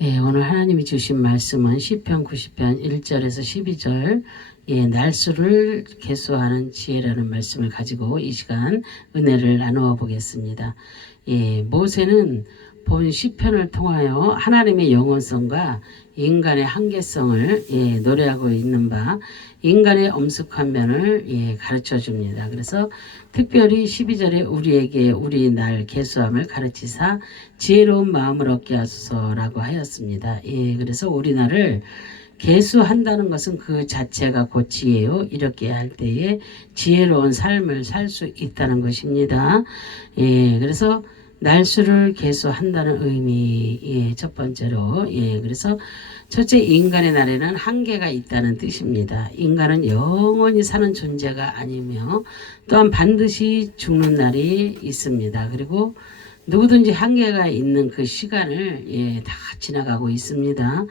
오늘 하나님이 주신 말씀은 시편 90편 1절에서 12절 날수를 계수하는 지혜라는 말씀을 가지고 이 시간 은혜를 나누어 보겠습니다. 모세는 본 시편을 통하여 하나님의 영원성과 인간의 한계성을 노래하고 있는 바 인간의 엄숙한 면을 가르쳐 줍니다. 그래서 특별히 12절에 우리에게 우리 날 계수함을 가르치사 지혜로운 마음을 얻게 하소서라고 하였습니다. 그래서 우리 날을 계수한다는 것은 그 자체가 곧 지혜요. 이렇게 할 때에 지혜로운 삶을 살 수 있다는 것입니다. 그래서 날수를 계수한다는 의미, 첫 번째로, 그래서 첫째, 인간의 날에는 한계가 있다는 뜻입니다. 인간은 영원히 사는 존재가 아니며 또한 반드시 죽는 날이 있습니다. 그리고 누구든지 한계가 있는 그 시간을 다 지나가고 있습니다.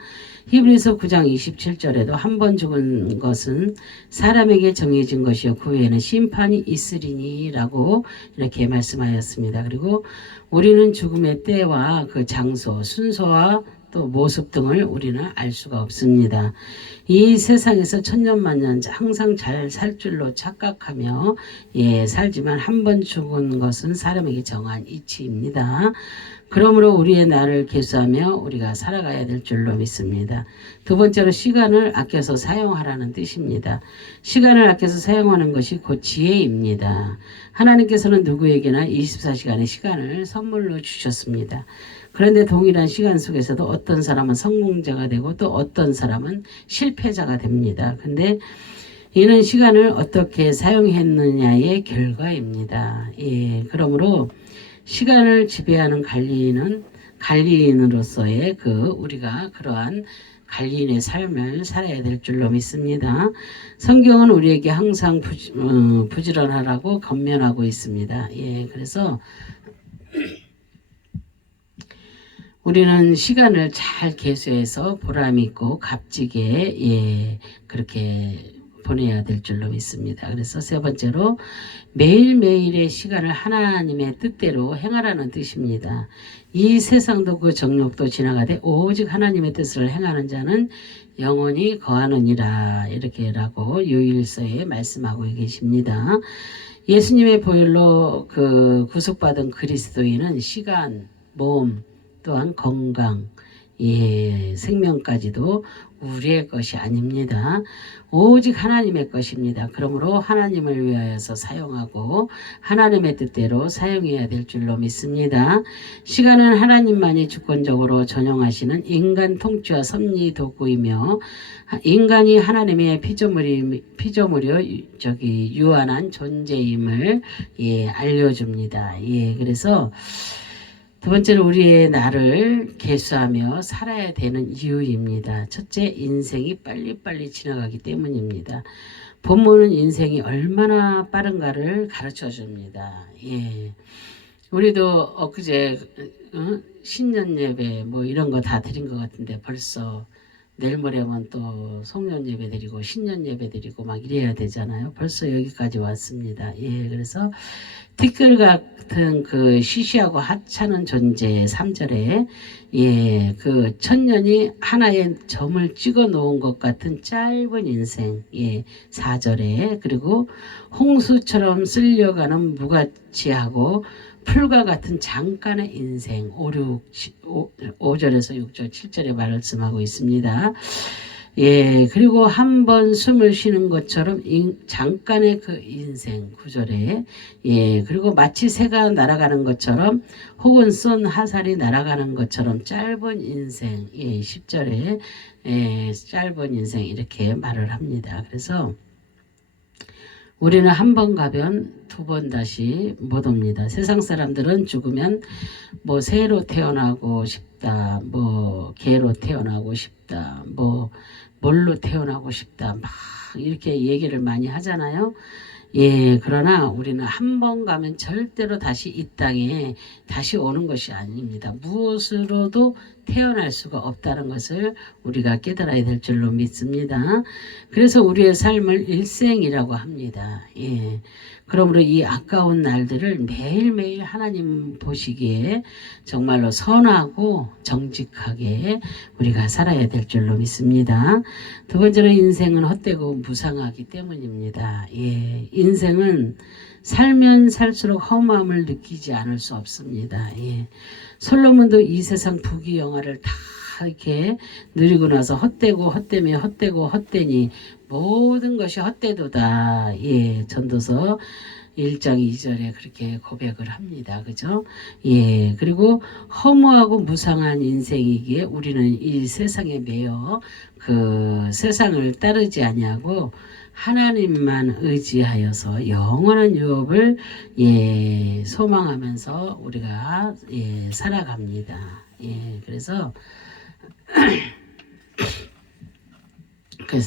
히브리서 9장 27절에도 한 번 죽은 것은 사람에게 정해진 것이요 그 후에는 심판이 있으리니 라고 이렇게 말씀하였습니다. 그리고 우리는 죽음의 때와 그 장소, 순서와 또 모습 등을 우리는 알 수가 없습니다. 이 세상에서 천년만년 항상 잘 살 줄로 착각하며 살지만 한 번 죽은 것은 사람에게 정한 이치입니다. 그러므로 우리의 날을 계수하며 우리가 살아가야 될 줄로 믿습니다. 두 번째로 시간을 아껴서 사용하라는 뜻입니다. 시간을 아껴서 사용하는 것이 곧 지혜입니다. 하나님께서는 누구에게나 24시간의 시간을 선물로 주셨습니다. 그런데 동일한 시간 속에서도 어떤 사람은 성공자가 되고 또 어떤 사람은 실패자가 됩니다. 근데 이는 시간을 어떻게 사용했느냐의 결과입니다. 그러므로 시간을 지배하는 관리인으로서의 우리가 그러한 관리인의 삶을 살아야 될 줄로 믿습니다. 성경은 우리에게 항상 부지런하라고 권면하고 있습니다. 그래서 우리는 시간을 잘 계수해서 보람있고 값지게 그렇게 보내야 될 줄로 믿습니다. 그래서 세 번째로 매일매일의 시간을 하나님의 뜻대로 행하라는 뜻입니다. 이 세상도 그 정욕도 지나가되 오직 하나님의 뜻을 행하는 자는 영원히 거하느니라 이렇게라고 요일서에 말씀하고 계십니다. 예수님의 보혈로 구속받은 그리스도인은 시간, 몸, 또한 건강, 생명까지도 우리의 것이 아닙니다. 오직 하나님의 것입니다. 그러므로 하나님을 위하여서 사용하고 하나님의 뜻대로 사용해야 될 줄로 믿습니다. 시간은 하나님만이 주권적으로 전용하시는 인간 통치와 섭리 도구이며 인간이 하나님의 피조물이요 유한한 존재임을 알려줍니다. 그래서 두 번째로 우리의 날을 계수하며 살아야 되는 이유입니다. 첫째, 인생이 빨리빨리 지나가기 때문입니다. 본문은 인생이 얼마나 빠른가를 가르쳐 줍니다. 우리도 엊그제 신년 예배 뭐 이런 거 다 드린 것 같은데 벌써 내일 모레면 또 송년 예배 드리고 신년 예배 드리고 막 이래야 되잖아요. 벌써 여기까지 왔습니다. 그래서 티끌 같은 시시하고 하찮은 존재 3절에 그 천년이 하나의 점을 찍어 놓은 것 같은 짧은 인생 4절에 그리고 홍수처럼 쓸려가는 무가치하고 풀과 같은 잠깐의 인생 5절에서 6절 7절에 말씀하고 있습니다. 그리고 한 번 숨을 쉬는 것처럼 잠깐의 그 인생 9절에 그리고 마치 새가 날아가는 것처럼 혹은 쏜 화살이 날아가는 것처럼 짧은 인생 10절에 짧은 인생 이렇게 말을 합니다. 그래서 우리는 한 번 가면 두 번 다시 못 옵니다. 세상 사람들은 죽으면 뭐 새로 태어나고 싶다, 뭐 개로 태어나고 싶다, 뭐 뭘로 태어나고 싶다, 막 이렇게 얘기를 많이 하잖아요. 그러나 우리는 한 번 가면 절대로 다시 이 땅에 다시 오는 것이 아닙니다. 무엇으로도 태어날 수가 없다는 것을 우리가 깨달아야 될 줄로 믿습니다. 그래서 우리의 삶을 일생이라고 합니다. 예. 그러므로 이 아까운 날들을 매일매일 하나님 보시기에 정말로 선하고 정직하게 우리가 살아야 될 줄로 믿습니다. 두 번째로 인생은 헛되고 무상하기 때문입니다. 예. 인생은 살면 살수록 허무함을 느끼지 않을 수 없습니다. 예. 솔로몬도 이 세상 부귀영화를 다 이렇게 누리고 나서 헛되고 헛되며 헛되고 헛되니 모든 것이 헛되도다. 예, 전도서 1장 2절에 그렇게 고백을 합니다. 그죠? 예, 그리고 허무하고 무상한 인생이기에 우리는 이 세상에 매여 그 세상을 따르지 아니하고 하나님만 의지하여서 영원한 유업을 예, 소망하면서 우리가 예, 살아갑니다. 예, 그래서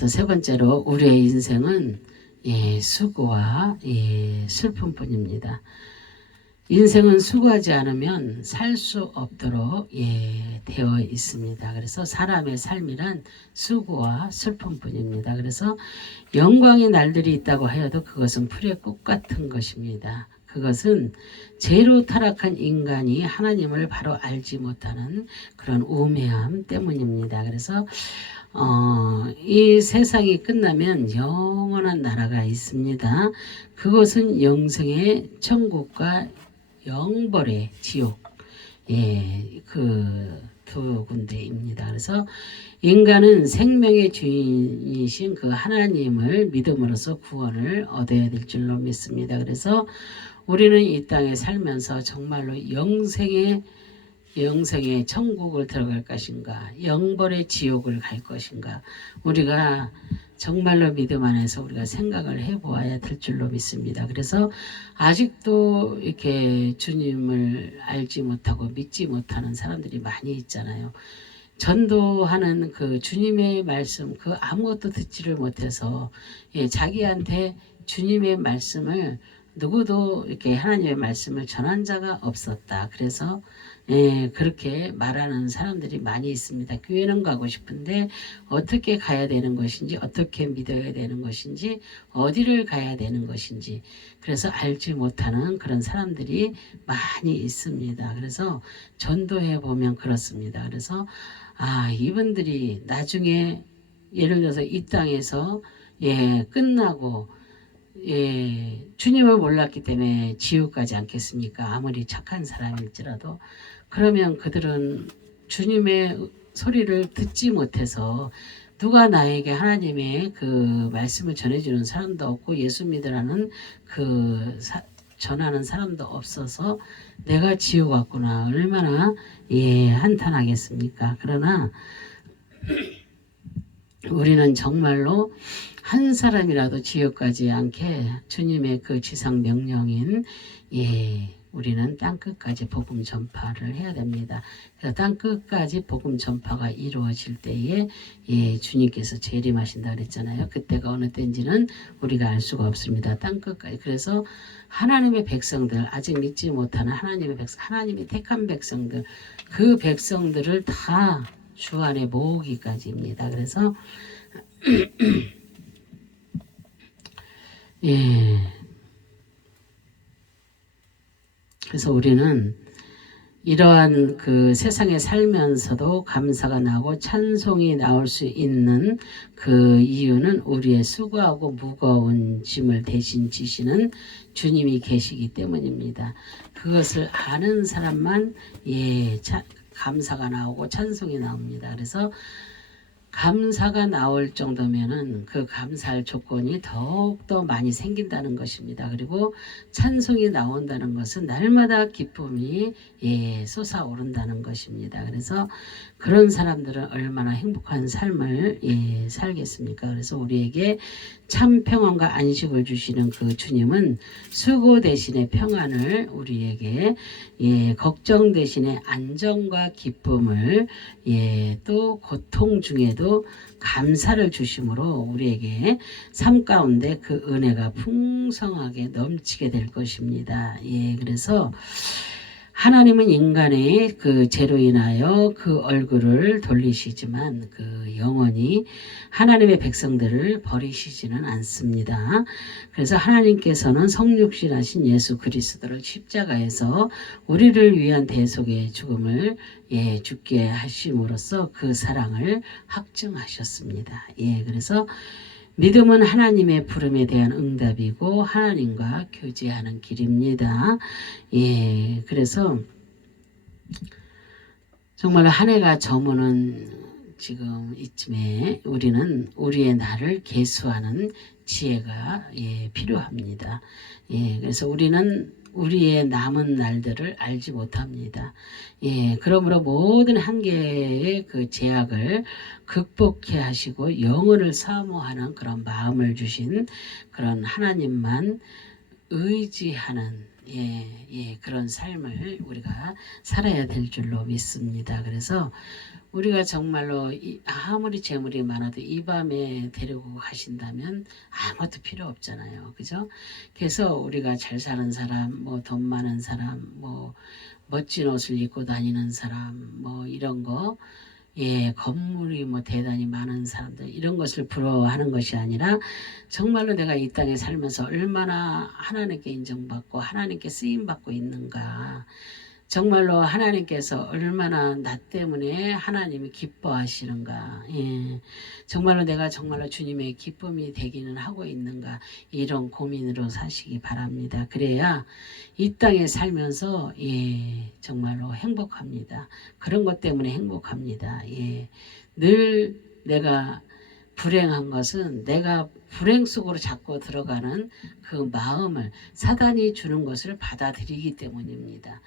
세 번째로 우리의 인생은 예, 수고와 예, 슬픔뿐입니다. 인생은 수고하지 않으면 살 수 없도록 예, 되어 있습니다. 그래서 사람의 삶이란 수고와 슬픔뿐입니다. 그래서 영광의 날들이 있다고 하여도 그것은 풀의 꽃 같은 것입니다. 그것은 죄로 타락한 인간이 하나님을 바로 알지 못하는 그런 우매함 때문입니다. 그래서 이 세상이 끝나면 영원한 나라가 있습니다. 그것은 영생의 천국과 영벌의 지옥, 예, 그 두 군데입니다. 그래서 인간은 생명의 주인이신 그 하나님을 믿음으로써 구원을 얻어야 될 줄로 믿습니다. 그래서 우리는 이 땅에 살면서 정말로 영생의 천국을 들어갈 것인가, 영벌의 지옥을 갈 것인가, 우리가 정말로 믿음 안에서 우리가 생각을 해보아야 될 줄로 믿습니다. 그래서 아직도 이렇게 주님을 알지 못하고 믿지 못하는 사람들이 많이 있잖아요. 전도하는 그 주님의 말씀, 그 아무것도 듣지를 못해서 예, 자기한테 주님의 말씀을 누구도 이렇게 하나님의 말씀을 전한 자가 없었다. 그래서 예, 그렇게 말하는 사람들이 많이 있습니다. 교회는 가고 싶은데 어떻게 가야 되는 것인지, 어떻게 믿어야 되는 것인지, 어디를 가야 되는 것인지, 그래서 알지 못하는 그런 사람들이 많이 있습니다. 그래서 전도해 보면 그렇습니다. 그래서 이분들이 나중에 예를 들어서 이 땅에서 예, 끝나고 예, 주님을 몰랐기 때문에 지옥 가지 않겠습니까? 아무리 착한 사람일지라도. 그러면 그들은 주님의 소리를 듣지 못해서 누가 나에게 하나님의 그 말씀을 전해주는 사람도 없고 예수 믿으라는 전하는 사람도 없어서 내가 지옥 왔구나 얼마나 예, 한탄하겠습니까? 그러나 우리는 정말로 한 사람이라도 지옥 가지 않게 주님의 그 지상 명령인 예, 우리는 땅끝까지 복음 전파를 해야 됩니다. 그래서 땅끝까지 복음 전파가 이루어질 때에 예, 주님께서 재림하신다 그랬잖아요. 그때가 어느 때인지는 우리가 알 수가 없습니다. 땅끝까지. 그래서 하나님의 백성들, 아직 믿지 못하는 하나님의 백성, 하나님이 택한 백성들, 그 백성들을 다 주 안에 모으기까지입니다. 그래서 예. 그래서 우리는 이러한 그 세상에 살면서도 감사가 나고 찬송이 나올 수 있는 그 이유는 우리의 수고하고 무거운 짐을 대신 지시는 주님이 계시기 때문입니다. 그것을 아는 사람만 예, 감사가 나오고 찬송이 나옵니다. 그래서 감사가 나올 정도면은 그 감사할 조건이 더욱더 많이 생긴다는 것입니다. 그리고 찬송이 나온다는 것은 날마다 기쁨이 예, 솟아오른다는 것입니다. 그래서 그런 사람들은 얼마나 행복한 삶을 예, 살겠습니까? 그래서 우리에게 참 평안과 안식을 주시는 그 주님은 수고 대신에 평안을 우리에게 예, 걱정 대신에 안정과 기쁨을 예, 또 고통 중에도 감사를 주심으로 우리에게 삶 가운데 그 은혜가 풍성하게 넘치게 될 것입니다. 예, 그래서 하나님은 인간의 그 죄로 인하여 그 얼굴을 돌리시지만 그 영원히 하나님의 백성들을 버리시지는 않습니다. 그래서 하나님께서는 성육신하신 예수 그리스도를 십자가에서 우리를 위한 대속의 죽음을 죽게 하심으로써 그 사랑을 확증하셨습니다. 그래서 믿음은 하나님의 부름에 대한 응답이고 하나님과 교제하는 길입니다. 그래서 정말 한 해가 저무는 지금 이쯤에 우리는 우리의 날을 계수하는 지혜가 필요합니다. 그래서 우리는 우리의 남은 날들을 알지 못합니다. 그러므로 모든 한계의 그 제약을 극복해 하시고 영혼을 사모하는 그런 마음을 주신 그런 하나님만 의지하는 그런 삶을 우리가 살아야 될 줄로 믿습니다. 그래서 우리가 정말로 아무리 재물이 많아도 이 밤에 데리고 가신다면 아무것도 필요 없잖아요. 그죠? 그래서 우리가 잘 사는 사람, 뭐 돈 많은 사람, 뭐 멋진 옷을 입고 다니는 사람, 뭐 이런 거, 건물이 뭐 대단히 많은 사람들, 이런 것을 부러워하는 것이 아니라 정말로 내가 이 땅에 살면서 얼마나 하나님께 인정받고 하나님께 쓰임받고 있는가. 정말로 하나님께서 얼마나 나 때문에 하나님이 기뻐하시는가. 정말로 내가 정말로 주님의 기쁨이 되기는 하고 있는가. 이런 고민으로 사시기 바랍니다. 그래야 이 땅에 살면서 정말로 행복합니다. 그런 것 때문에 행복합니다. 늘 내가 불행한 것은 내가 불행 속으로 자꾸 들어가는 그 마음을 사단이 주는 것을 받아들이기 때문입니다.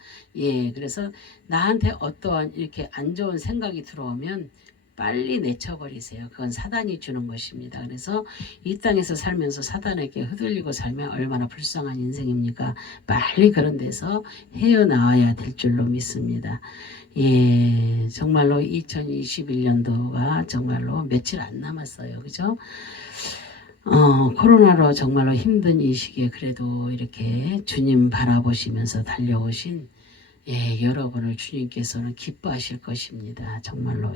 그래서 나한테 어떠한 이렇게 안 좋은 생각이 들어오면 빨리 내쳐버리세요. 그건 사단이 주는 것입니다. 그래서 이 땅에서 살면서 사단에게 흔들리고 살면 얼마나 불쌍한 인생입니까? 빨리 그런 데서 헤어나와야 될 줄로 믿습니다. 정말로 2021년도가 정말로 며칠 안 남았어요. 그죠? 코로나로 정말로 힘든 이 시기에 그래도 이렇게 주님 바라보시면서 달려오신 여러분을 주님께서는 기뻐하실 것입니다. 정말로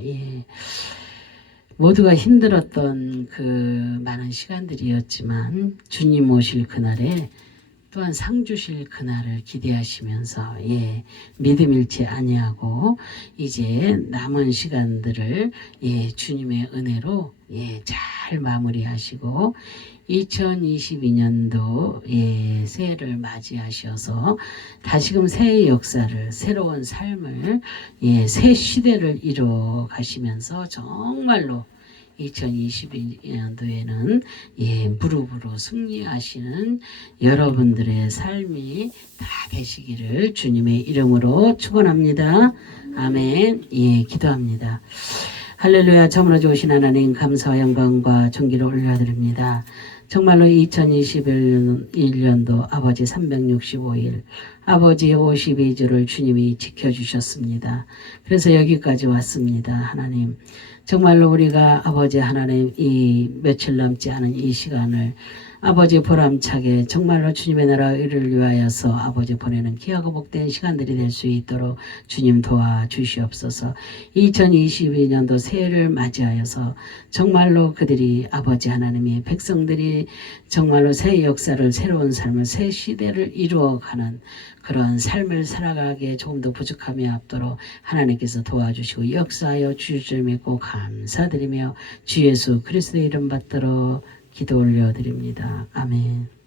모두가 힘들었던 그 많은 시간들이었지만 주님 오실 그날에 또한 상 주실 그날을 기대하시면서 믿음 잃지 아니하고 이제 남은 시간들을 주님의 은혜로 잘 마무리하시고 2022년도 새해를 맞이하셔서 다시금 새해 역사를 새로운 삶을 새 시대를 이뤄 가시면서 정말로 2022년도에는 무릎으로 승리하시는 여러분들의 삶이 다 되시기를 주님의 이름으로 축원합니다. 아멘. 기도합니다. 할렐루야. 저물어 주신 하나님 감사와 영광과 존귀를 올려드립니다. 정말로 2021년도 아버지 365일 아버지의 52주를 주님이 지켜주셨습니다. 그래서 여기까지 왔습니다. 하나님 정말로 우리가 아버지 하나님 이 며칠 남지 않은 이 시간을 아버지 보람차게 정말로 주님의 나라 의를 위하여서 아버지 보내는 귀하고 복된 시간들이 될 수 있도록 주님 도와주시옵소서. 2022년도 새해를 맞이하여서 정말로 그들이 아버지 하나님의 백성들이 정말로 새 역사를 새로운 삶을 새 시대를 이루어가는 그런 삶을 살아가기에 조금 더 부족함이 없도록 하나님께서 도와주시고 역사하여 주실 줄 믿고 감사드리며 주 예수 그리스도의 이름 받들어 기도 올려드립니다. 아멘.